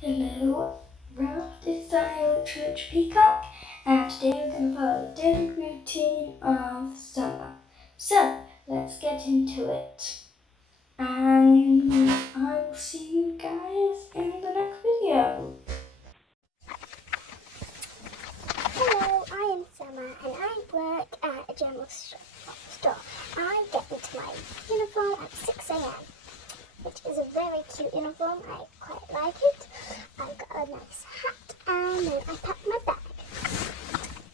Hello, Ralph, this is our church peacock, and today we're going to follow the daily routine of summer. So, let's get into it. And I will see you guys in the next video. Hello, I am Summer and I work at a general store. I get into my uniform at 6 a.m, which is a very cute uniform. I quite like it. I've got a nice hat and then I pack my bag.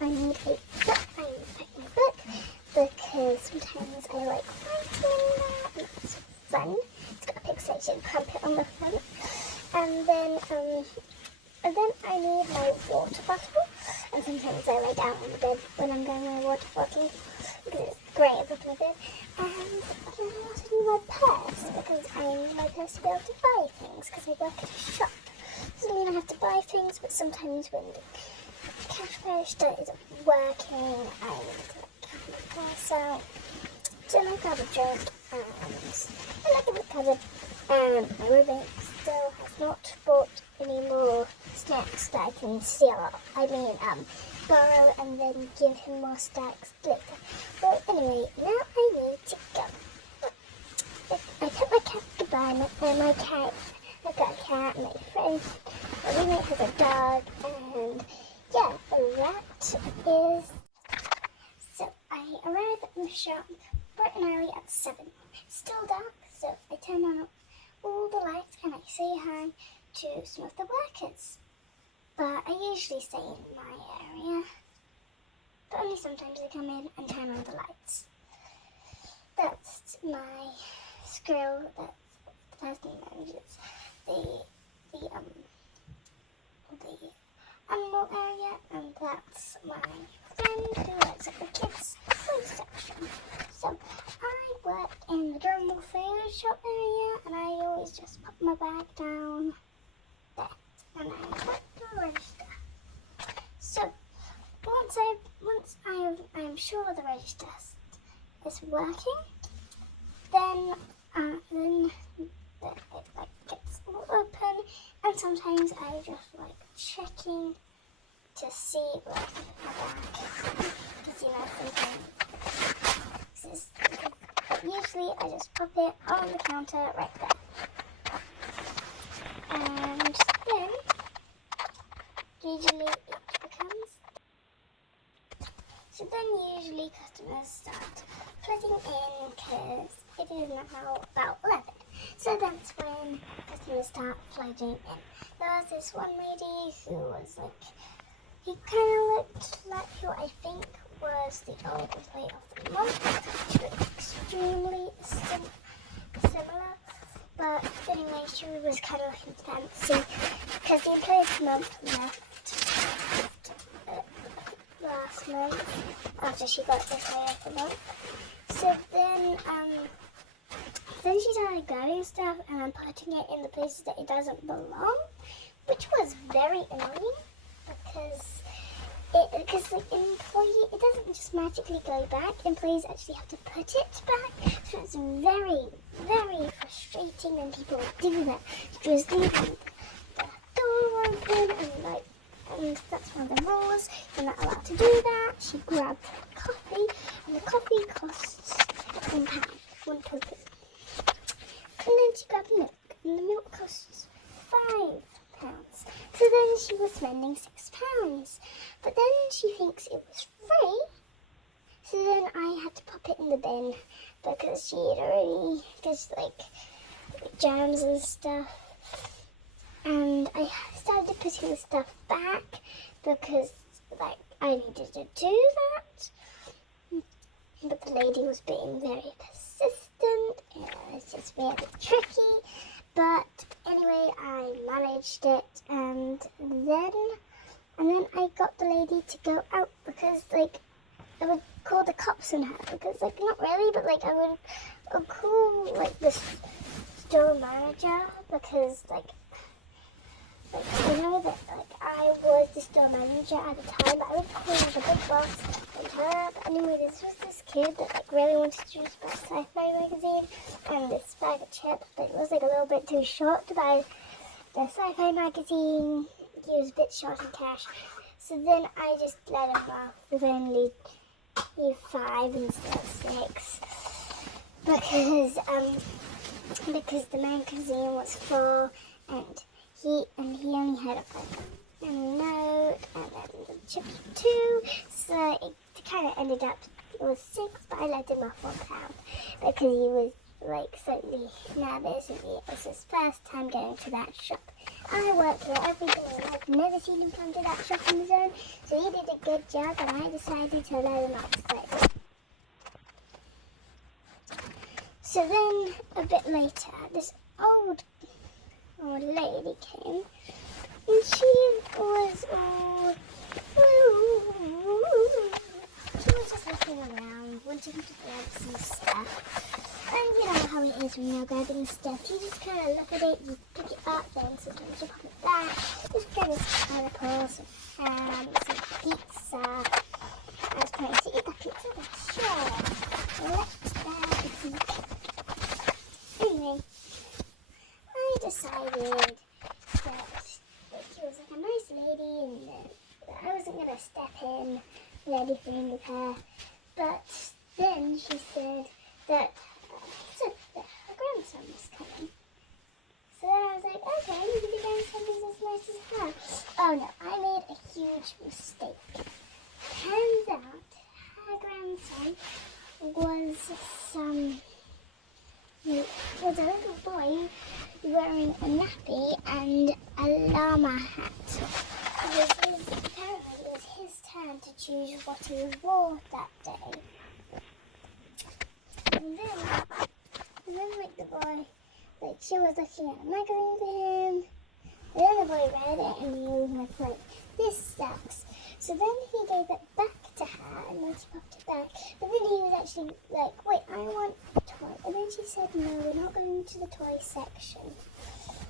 I need a book. I need to pack my book because sometimes I like writing in there and it's fun. It's got a pig station crumpet on the front. And then I need my water bottle. And sometimes I lie down on the bed when I'm going my water bottle because it's great at the bottom of the bed. And then I also need my purse because I need my purse to be able to buy things because I work at a shop. Doesn't mean I have to buy things, but sometimes when the cash register isn't working, I need to have my purse out. Then I grab a drink and I look at the cupboard and my roommate still has not bought any more snacks that I can steal. Borrow and then give him more snacks later. Well, anyway, now I need to go. I took my cat goodbye, my cat. I've got a cat, my friend. My roommate has a dog, and yeah, that is. So I arrive at the shop bright and early at 7. It's still dark, so I turn on all the lights and I say hi to some of the workers. But I usually stay in my area. But only sometimes I come in and turn on the lights. That's my squirrel. That's the person who manages the animal area, and that's my friend who works at the kids' food section. So I work in the general food shop area, and I always just put my bag down there, and I put the register. So once I'm sure the register is working, then it gets all open, and sometimes I just like checking to see where I can put my bag. Because usually I just pop it on the counter right there. And then usually it becomes. So then usually customers start flooding in because it is now about 11. So that's when customers start flooding in. There was this one lady who was he kind of looked like who I think was the old employee of the month. She looked extremely similar. But anyway, she was kind of looking fancy because the employee of the month left last month after she got the employee of the month. So then she started grabbing stuff and putting it in the places that it doesn't belong, which was very annoying because the employee, it doesn't just magically go back. Employees actually have to put it back. So it's very, very frustrating when people do that. She was leaving the door open and that's one of the rules. You're not allowed to do that. She grabbed coffee, and the coffee costs £1, one token. And then she grabbed milk, and the milk costs £5. So then she was spending £6. But then she thinks it was free. So then I had to pop it in the bin because she had already, jams and stuff. And I started putting the stuff back because I needed to do that. But the lady was being very persistent and it was just really tricky. But anyway, I managed it, and then I got the lady to go out because I would call the cops on her because not really, but I would call the store manager because I know that I was the store manager at the time, but I would call the big boss and her. But anyway, this was this kid that really wanted to just buy Sci-Fi magazine and this bag of chips, but it was a little bit too short to buy the sci-fi magazine. He was a bit short on cash. So then I just let him off with only 5 instead of 6. Because the magazine was full and he only had a note and then the chip 2. So it kind of ended up, it was 6, but I let him off £1 because he was like slightly nervous and it was his first time going to that shop. I work here every day and I've never seen him come to that shop on his own, so he did a good job and I decided to let him off. So then a bit later, this old lady came and she was just looking around, wanting to grab some stuff. And you know how it is when you're grabbing stuff. You just kind of look at it, you pick it up, then sometimes you pop it back. Just grab some pineapples, some ham, some pizza. I was trying to eat the pizza, but sure, let's grab a pizza. Anyway, I decided that she was like a nice lady and that I wasn't going to step in with anything with her. But then she said that her grandson was coming. So then I was like, okay, maybe the grandson is as nice as her. Oh no, I made a huge mistake. Turns out her grandson was a little boy wearing a nappy and a llama hat. Apparently it was his turn to choose what he wore that day. And then like the boy, like she was looking at a magazine for him. And then the boy read it and he was like, this sucks. So then he gave it back to her and then she popped it back. But then he was actually like, wait, I want a toy. And then she said, no, we're not going to the toy section.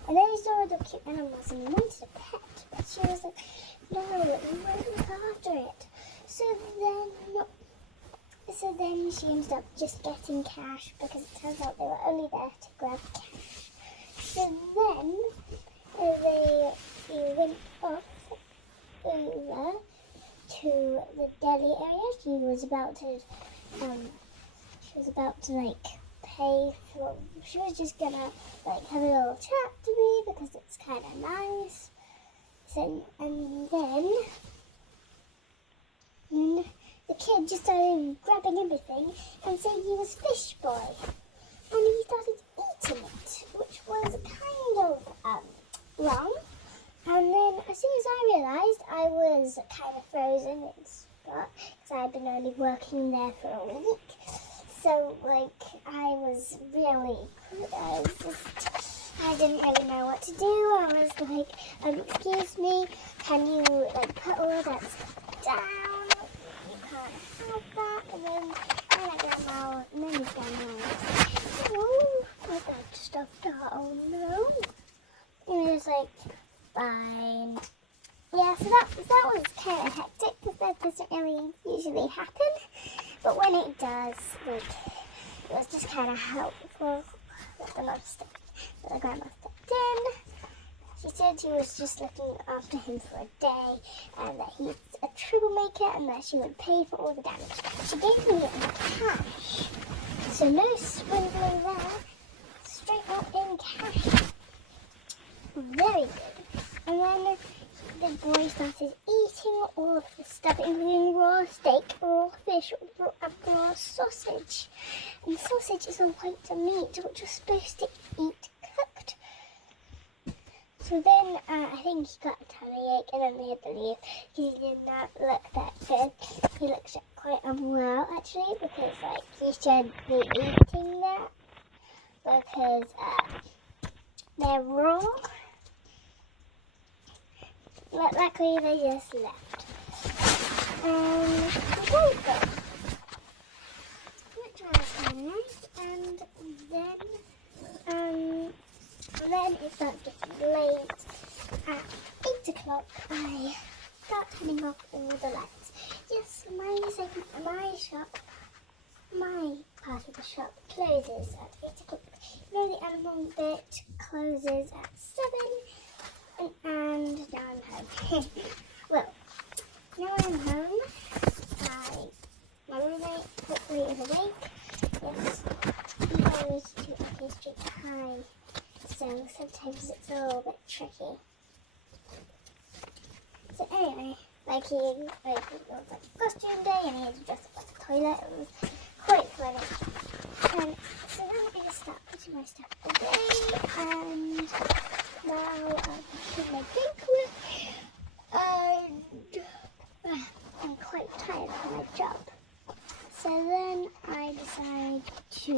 And then he saw all the cute animals and he wanted a pet. But she was like, no, we won't look after it. So then she ended up just getting cash because it turns out they were only there to grab cash. So then they went off over to the deli area. She was about to like pay for. She was just gonna like have a little chat to me because it's kind of nice. So and then the kid just started grabbing everything and saying he was Fish Boy, and he started eating it, which was kind of wrong. And then as soon as I realised, I was kind of frozen in the spot because I'd been only working there for a week. So I didn't really know what to do. I was like, excuse me, can you put all that stuff down? You can't have that. And then I got out, and then he got out. Oh, put that stuff down. No. And he was like, fine. Yeah, so that was kind of hectic because that doesn't really usually happen. But when it does, it was just kind of helpful that the grandma stepped in. She said she was just looking after him for a day and that he's a troublemaker and that she would pay for all the damage. She gave me cash. So no swindling there. Straight up in cash. Very good. And then the boy started eating all of the stuff, including raw steak, raw fish, raw sausage. And sausage is a white meat, which you're supposed to eat cooked. So then I think he got a tummy ache, and then they had to leave. He did not look that good. He looks quite unwell, actually, because he should be eating that because they're raw. But luckily they just left. Boyfriend, which was kind of nice. And then it starts getting late. At 8 o'clock, I start turning off all the lights. Yes, my shop, my part of the shop closes at 8 o'clock. You know, the animal bit closes at 7. Well, now I'm home. My roommate hopefully is awake. Yes, he goes to a pastry pie, so sometimes it's a little bit tricky. So anyway, like it was like costume day and he had to dress up like a toilet. It was quite funny. And so then I just start putting my stuff away, and now I'm putting my drink away, and I'm quite tired of my job. So then I decide to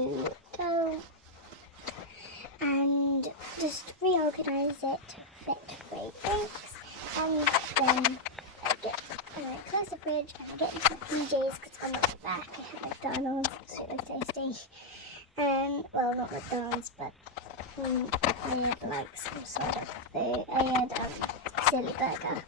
go and just reorganize it to fit 3 drinks, and then I close the fridge and I get into my PJs because on my way back I had McDonald's. It's really tasty. Well, not McDonald's, but I had like some sort of food. I had silly burger.